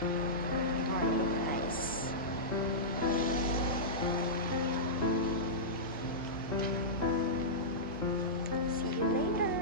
Guys. See you later.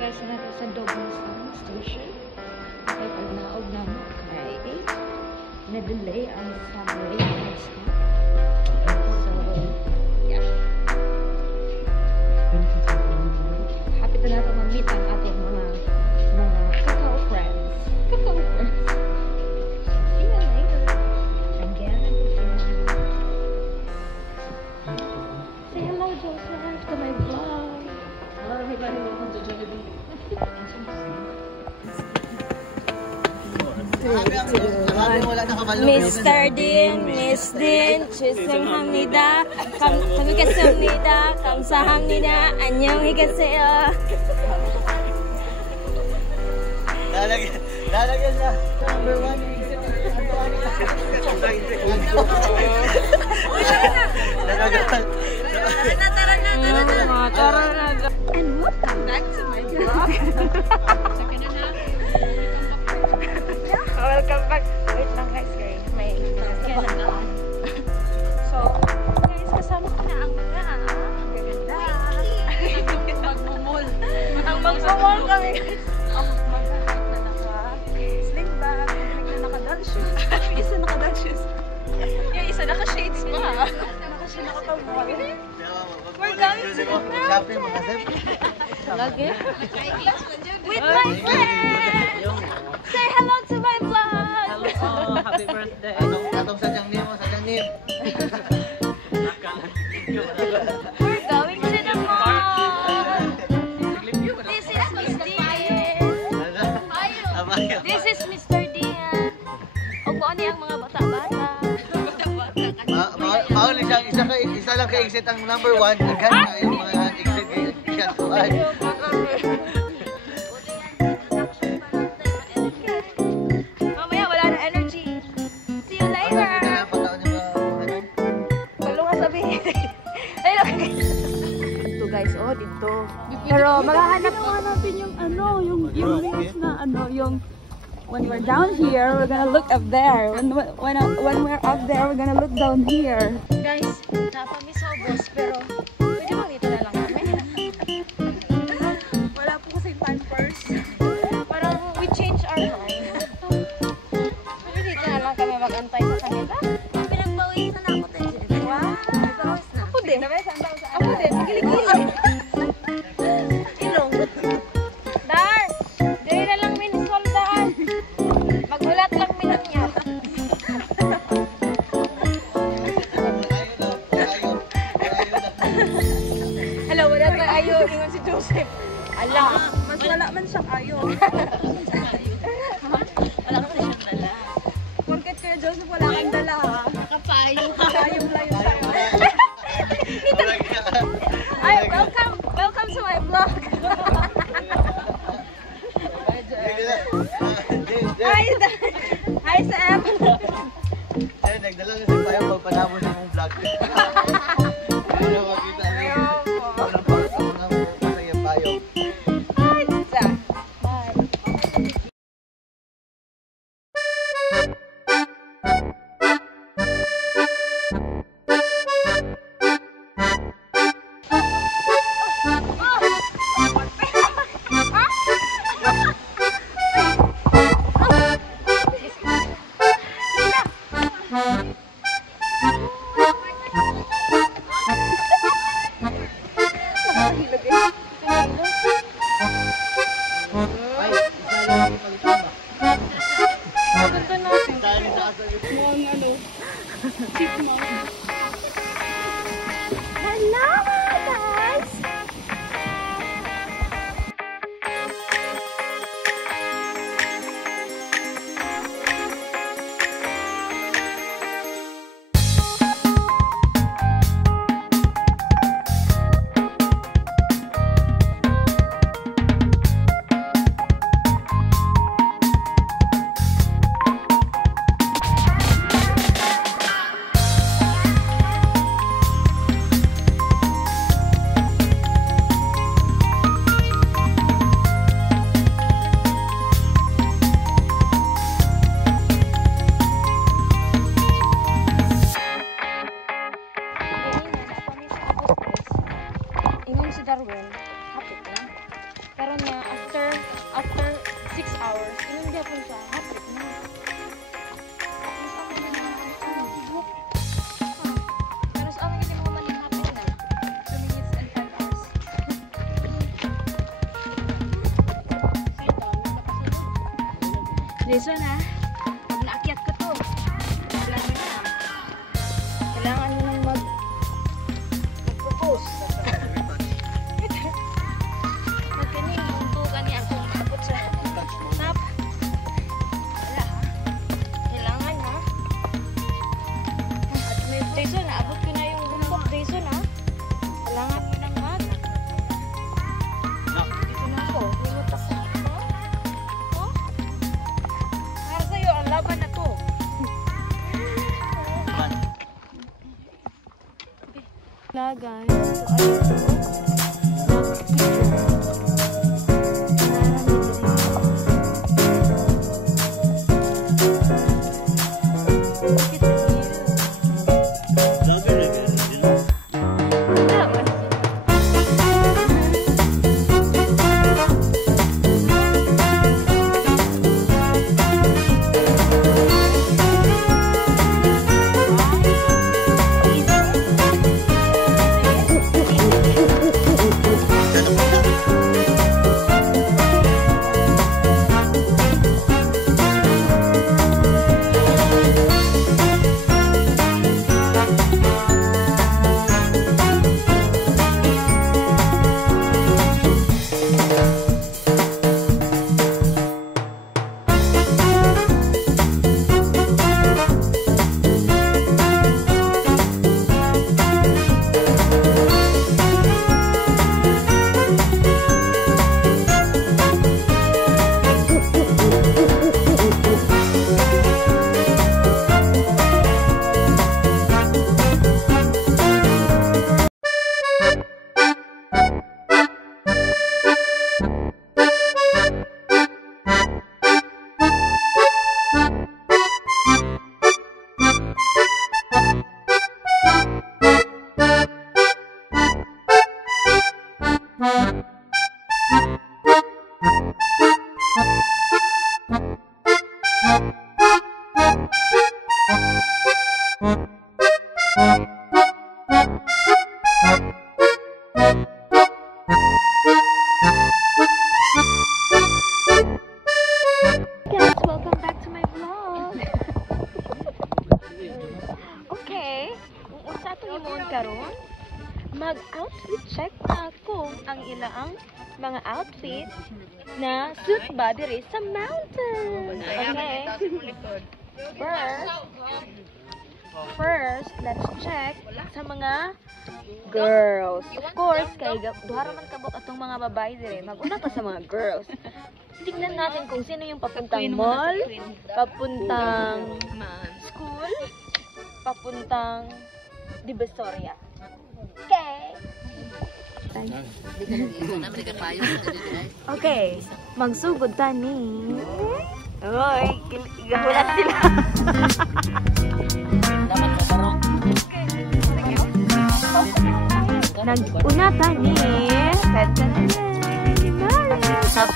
Guys, natin sa Doblestown Station. Okay, pag naog na mo, kay na-delay ang subway. So, yeah. Happy na natin mag-meet ang ating mga kakao friends. Kakao friends. See you later. Again and again. Say hello, Joseph, to my vlog. Hello, everybody. Welcome to Jollibee. Mr. Din, Miss Din, 죄송합니다. 감사합니다. 감사합니다. 안녕히 계세요. Lalagyan na. Number 1. Tara na. And welcome back to my vlog. Welcome back. Wait lang guys, may so, guys, kasama ko na ang mga gaganda. Magmumul. Ang magmumul kami guys. Ang mag-hike na naka-sling bag, na naka-doll shoes. Isa naka-doll shoes. Yung isa naka-shades pa. Naka-shades naka-tawag. We're going to the mountain. Lagi? With my friend! Say hello to my vlog! Hello, happy birthday! Katong sadyang name mo, sadyang name. We're going to the mall! This is Miss Dian! This is Mr. Dian! Upuan niya ang mga bata-bata. Mauli siyang isa lang ka-exit ang number 1. Naghan na yung mga exit kayo. Mamaya wala na energy. See you later! Balong ka sabihin. Ay, look dito guys, oh, dito. Pero maghahanap natin yung yung links na yung when we're down here, we're gonna look up there. When we're up there, we're gonna look down here. Guys, napamiss ako boss, pero pwede bang dito na lang kami? Wala po kasi pampers. Parang we change our mind. Pwede dito na lang kami mag-antay sa kanila. Pinagbawisan ako tayo. Wow, nagbawas na. Ako din. Ako din. Gilig-gilig. Ilong. Dar! Dili na lang minisoldaan. Magulat lang minangya. Hello, wala tayo ayo. Ingon si Joseph. Ala, mas wala man siyang ayo. Wala kasi siyang dala. Porket kaya Joseph wala kang dala ha. Kapayong layo sa'yo. Ay, welcome to my vlog. Hi Sam. Ay, nagdala na si Payo pagpanabos ng vlog. Ayun, makita niyo. Walang pagkakam ng masaya Payo. Hi, Sam. Bye. Hello, guys! Ingon si Darwin, hapit lang. Pero niya, after 6 hours, ingon niya po siya, hapit na. Pero sa amin, hindi mo man yung hapit na. 2 minutes and 5 hours. Listen na, pag naakyat ko to, kailangan mo nang mag-propose. Jason, naabot ko na yung bundok, Jason, ha? Kailangan mo ng mag. Dito na ako. Limot ako. Oh? Para sa'yo, ang laban na to. Wala, guys. So, ayun to. karon mag-outfit check na ako ang ilaang mga outfit na suit ba diri sa mountain. Okay. First, let's check sa mga girls. Of course, kay duha ra man kabot atong mga babae diri. Mag-una pa sa mga girls. Tignan natin kung sino yung papuntang mall, papuntang school, papuntang Divisoria. Okay. Okay, magsugod tani. Oy, gahulat sila. Nag-una tani.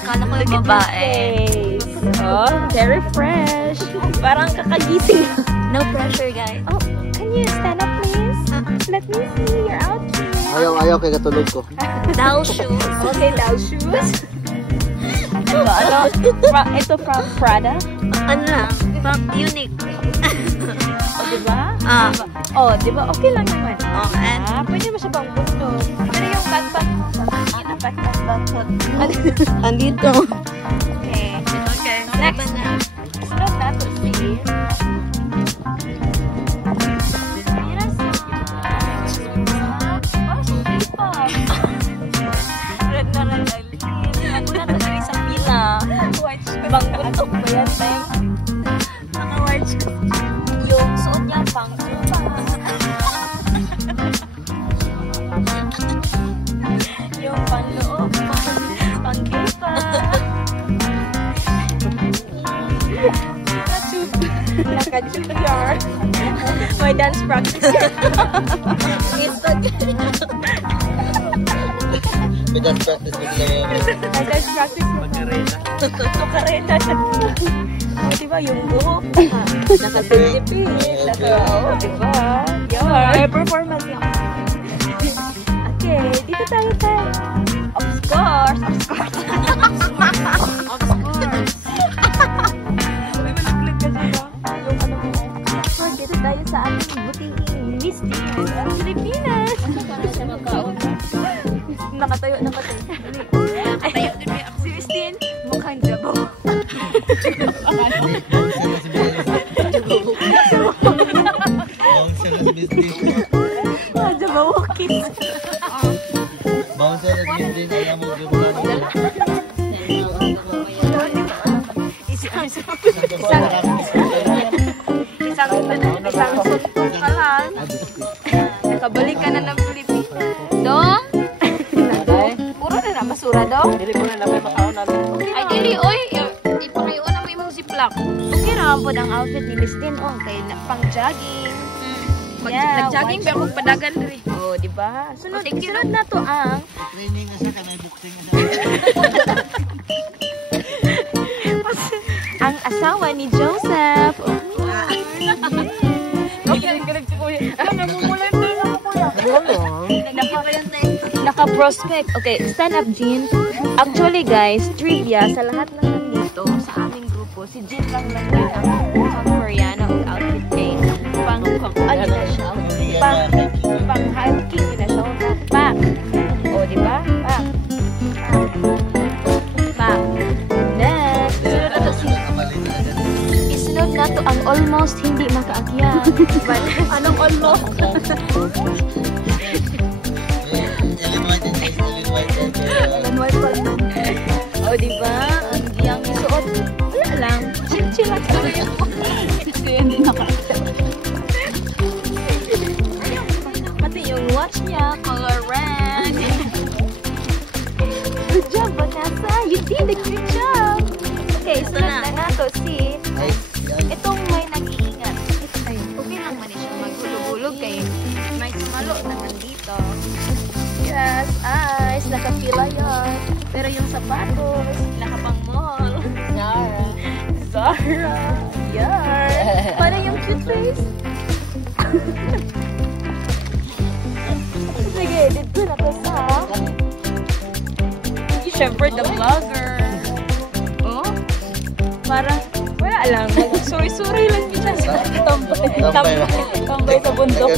Kala ko yung babae. Oh, very fresh. Parang kakagising. No pressure, guys. Oh, can you stand up, please? Let me see your outfit. Ayaw kay katulog ko. Dow shoes. Okay, dow shoes. Ano? Ito from Prada? Ano lang? Pang unique. O, diba? Ah. Oh, diba? Okay lang naman. Oh, and Pwede mo siya pang gusto. Pero yung backpack mo, backpack. andito. Okay. Okay. Next. Sunod na to si... Bangbutok ba yan, Teng? Naka-white shoes. Yung suot niya pang sopa. Yung pang loob, pang kipa. Naka-junior. May dance practice. May dance practice ko sila ngayon. May dance practice mo. Makarena. O, diba, yung buhok. Naka-sentipid. Oo, diba? Yung performance lang. Okay, dito tayo. Of course. May malaglag kasi ba? Yung ano mo. So, dito tayo sa ating butiking Miss Teen ng Pilipinas. Nakatayo. Ay, si Miss Teen, mukhang jabaw. Bouncer na si Miss Lee. Jabaw kids. Bouncer na si Miss Lee. Alam mo, Jumulano. Isang suntong ka lang. Nakabalik ka na ng Pilipinas. Dong? Puro na basura, Dong. Dili ko na lang may makaon natin. Ay, dili, oy. Ipakayon na mo imong ziplock. Okay naman po ang outfit ni Miss Din. Oh, kay pang jogging. Yeah, Nag-jogging ba akong padagan diri? Oh, di ba? Sunod, Thank you, sunod na to ang Training na siya, may boxing na siya. ang asawa ni Joseph. Oh. Naka-prospect. Okay, stand up, Jean. Actually, guys, trivia sa lahat ng nandito sa aming grupo, si Jean lang yun ang pang Koreana o outfit kay pang ano na siya? Pang hiking na siya. Back. O, di ba? Back. Next. Sunod na to si isunod na to ang almost hindi makaakyat. Anong almost? Ellen White pa naman. O, diba? Ang diyang isuot. Wala lang. Chill lang sa akin. Kasi hindi nakakita. Pati yung watch niya, color red. Good job, Vanessa. You did a good job. Okay, sunod na nga to si itong may nag-iingat. Okay lang man siya maghulog-hulog kay may sumalo naman dito. Yes, eyes, nakapila yun. Pero yung sapatos, nakapang mall. Zara. Yeah. Para yung cute face. Sige, dito na ko sa... Siyempre, the vlogger. Oh? Parang, wala lang. Suri-suri lang yun siya. Tambay sa bundok.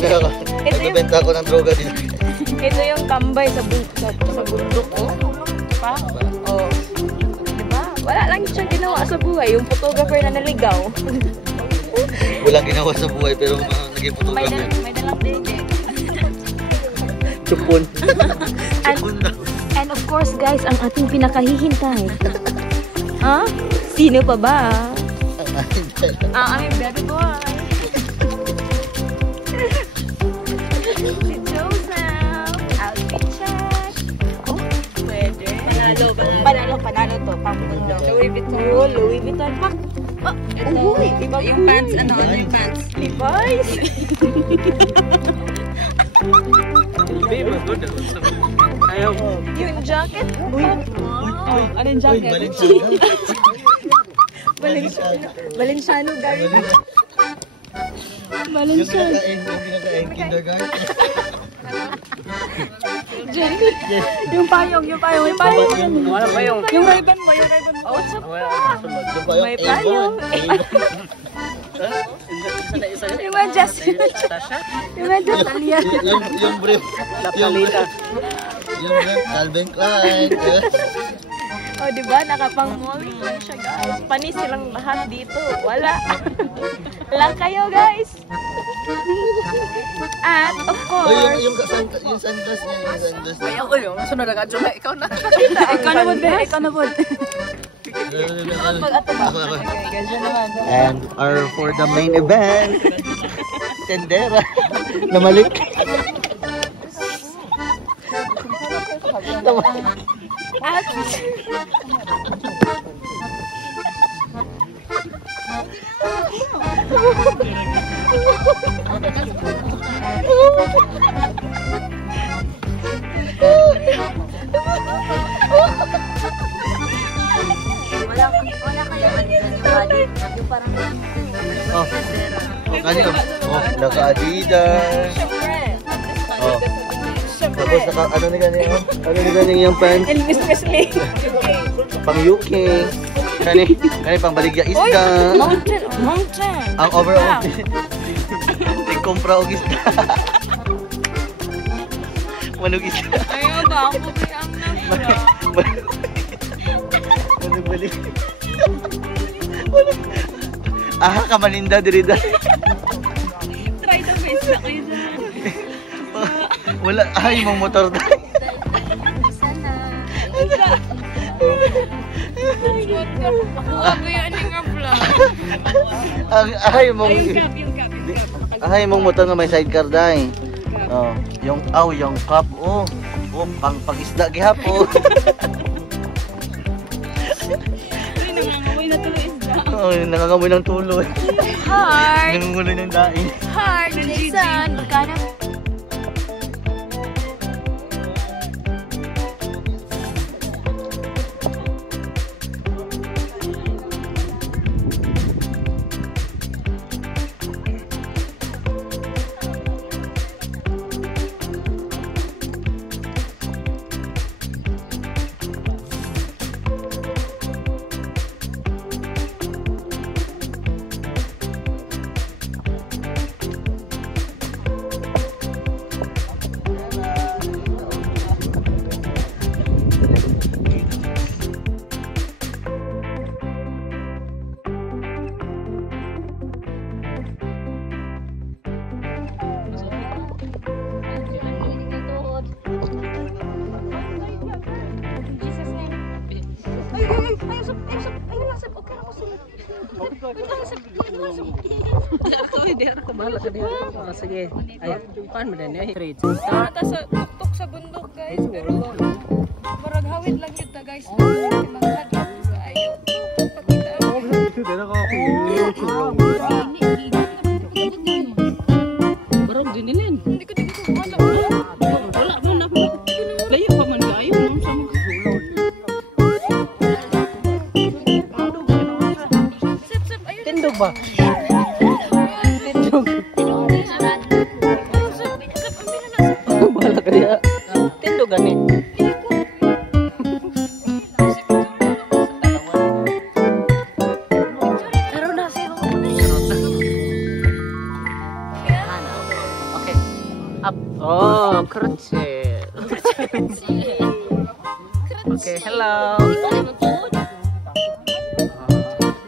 Nagbibenta ko ng droga din. Ito yung tambay sa bundok. Oh. Pa? Oh. Diba? Wala lang siyang ginawa sa buhay. Yung photographer na naligaw. Walang ginawa sa buhay pero naging photographer. May dalang dede. Chupon. And of course, guys, ang ating pinakahihintay. Ha? Sino pa ba? Ang baby boy. Si Joseph. Outfit check. Oh, pwede. Panalo to. Pampundok. Louis Vuitton. Louis Vuitton. Uy, Yung pants, ano yung pants? Levi's. Ayaw. Yung jacket. Ano yung jacket? Valenciano, Gary. Yung kinakain kindergarten. Yung payong. Wala pa yung. Yung ribbon mo. Oh, may payong. Yung medyas. Yung medyas, alias. Yung brief. Yung brief, Calvin Klein. Oh, di ba? Nakapang-mowing lang siya, guys. Panis silang lahat dito. Wala. Lang kayo, guys. At, of course, Yung sunglass niya, yung sunglass niya. Sunod na ka, Juma, ikaw na. ikaw na po. Mag-ato ba? Ako. Okay, guys, yun naman. And for the main event, tendera. Namalik. At, Oh, kanino? Oh, naka-Adidas. Oh. Tapos ano ni ganing yung pants? Elvis Presley. Pang UK. Kani pang baligya isda. Mountain. Ang overall. Nagkumpra og isda. Manug isda. Ayaw ba? Ako bigyan na. Manug balik. Aha ka maninda diri da. Try the best na kayo dyan. Wala ay mong motor dai. Ako yan nga vlog. Ay mong motor nga may sidecar dai. Oh, yung cup pang pag-isda gihapon. Nangangamoy na tuloy isda. Oh, nangangamoy ng tuloy. Heart. Nangunguloy ng daing. Heart. Jason. Magkano? Sige. Ay, paano mo din? Trade. Ata sa tuktok sa bundok, guys. Pero marag hawid lang yun ta, guys. Maghadlap sa ayo. Pagkita ako. Barog din nilin. Hindi ko kumata. Wala man ako. Layo pa man kayo. Nung sa mga kasulod. Sip, ayun. Tindog ba? Bahala kaya. Tindog gani. Pero nasa yung Okay. Up. Oh, krutsy. Okay, hello.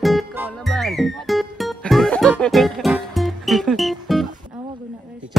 Ikaw naman. awa guna, guys.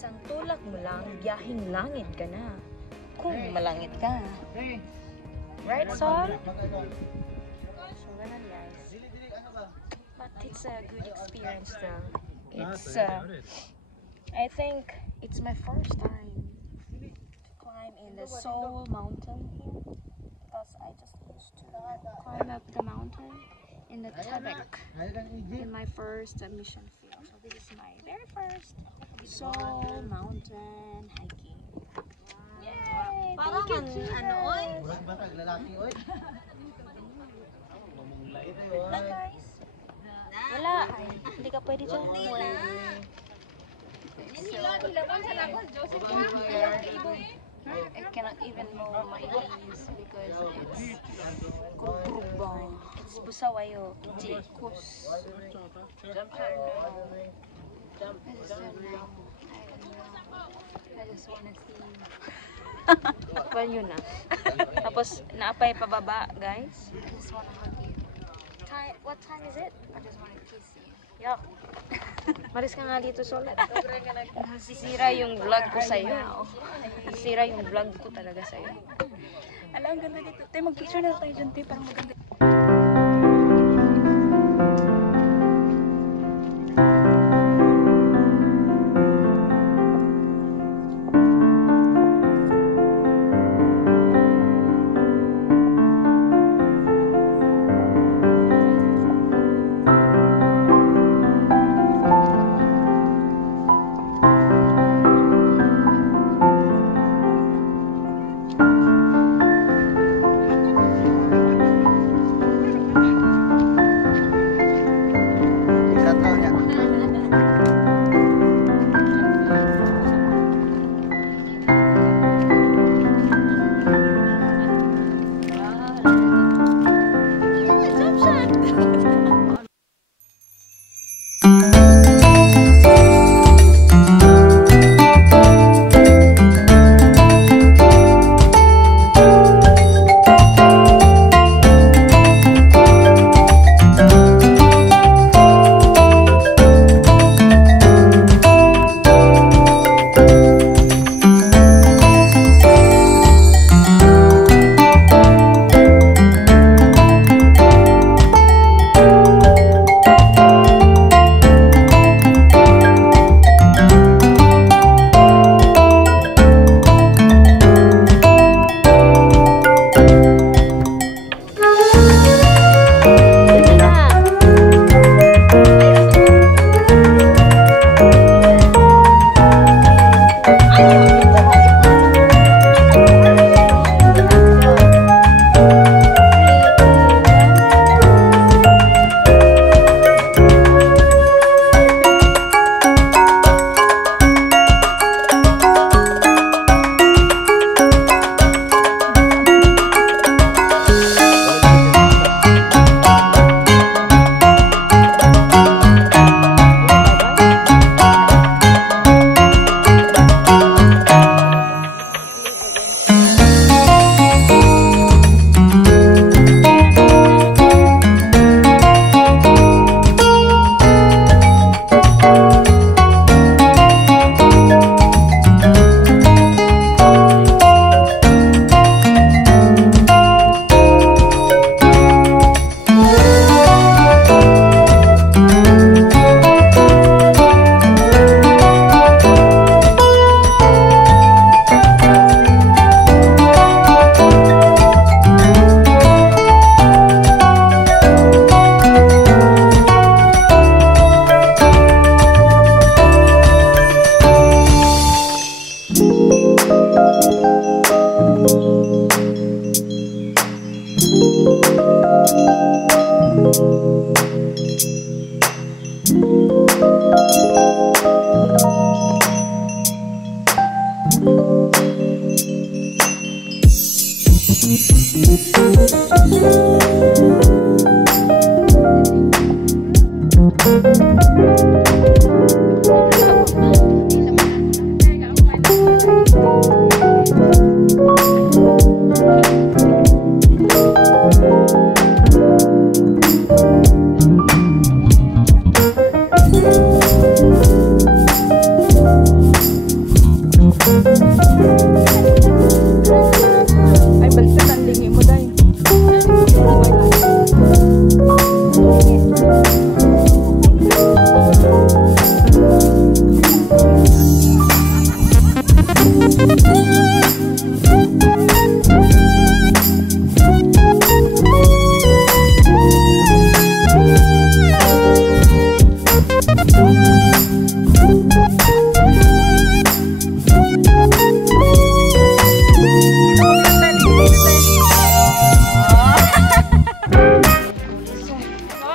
Isang tulak mo lang, biyahing langit ka na. Kung malangit ka. Right, Sol? So, ganun, guys. But it's a good experience, though. It's, I think it's my first time to climb in the Seoul mountain here. Because I just used to climb up the mountain in the Quebec in my first mission field. So this is my very first Seoul mountain hiking. Yay! Parang ano, oy. Murag batag lalaki, oy. Wala, guys. Wala. Hindi ka pwede dyan. I cannot even move my knees because it's kurubang. It's busawayo. Jikos. I just wanna see. Well, yun na. Tapos, naapay pababa, guys. I just wanna hug you. What time is it? I just wanna kiss you. Yuck. Maris ka nga dito, Sol. Nasisira yung vlog ko sa'yo. Nasisira yung vlog ko talaga sa'yo. Alam, ang ganda dito. Tay, mag-picture na tayo dyan, tay. Parang maganda.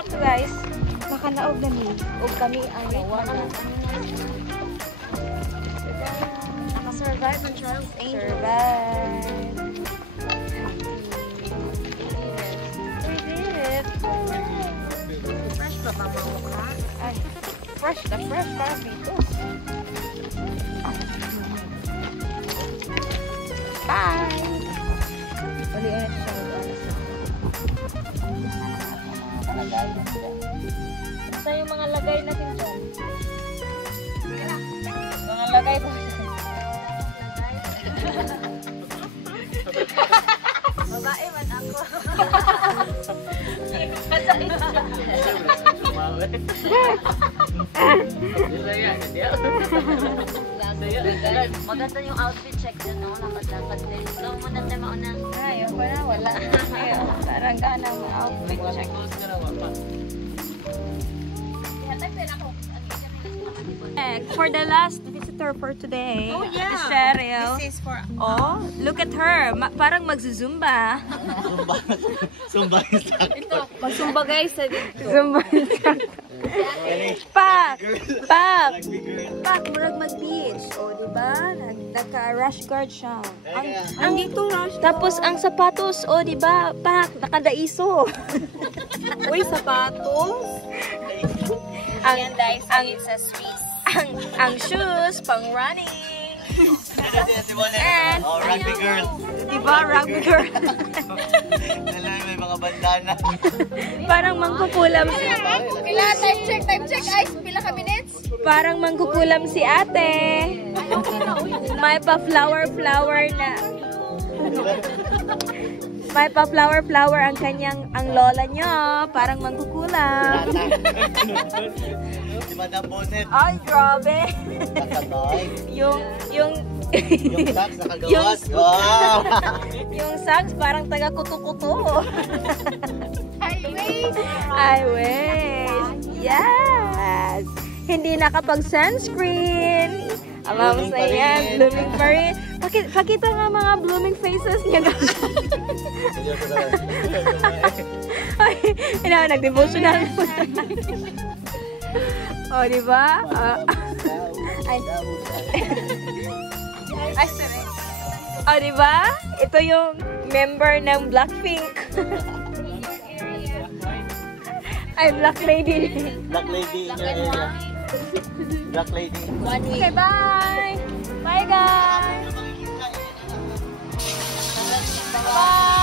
So guys, makanaog na ni. O kami ang nawala. Naka-survive ang Charles Angel. Survive. We did it. Fresh ba ba mga mukha? Ay, fresh na fresh para dito. Bye! Uli-ulit siya mag-alas na. Saan yung mga lagay natin dyan? Mga lagay ba? Babae man ako. Maganda yung outfit check dyan, no? Nakadapat din. So, muna tayo mauna. Ayaw ko na, wala. Ayaw, parang gana ang outfit check. For the last visitor for today, the Cheryl. This is for... Oh, look at her. Parang magzuzumba. Zumba yung sakto. Magsumba guys sa dito. Zumba. Pak! Pak! Pak, murag mag-beach. O, diba? Naka-rash guard siya. Ang dito rash. Tapos ang sapatos, o, diba? Pak, nakadaiso. Uy, sapatos? Ang sa Swiss. Ang shoes, pang running. And, Oh, rugby girl. diba? Rugby girl. Alam, may mga bandana. Parang mangkukulam si Time check, guys. Pila ka minutes? Parang mangkukulam si ate. May pa-flower na. May pa-flower ang kanyang, ang lola niyo. Parang mangkukulam. Si Madam Bonnet. Ay, grabe. Nakatoy. Yung Yung socks nakagawas. Wow! yung socks parang taga-kuto-kuto. Highways. Yes. Hindi nakapag-sunscreen. Amam sa yan. Blooming pa rin. Pakita nga mga blooming faces niya. Ay, nag-devotional. O, diba? Ay, sorry. O, diba? Ito yung member ng Blackpink. Ay, Black Lady. Black lady in your area. Black lady. Okay, bye! Bye, guys! Bye!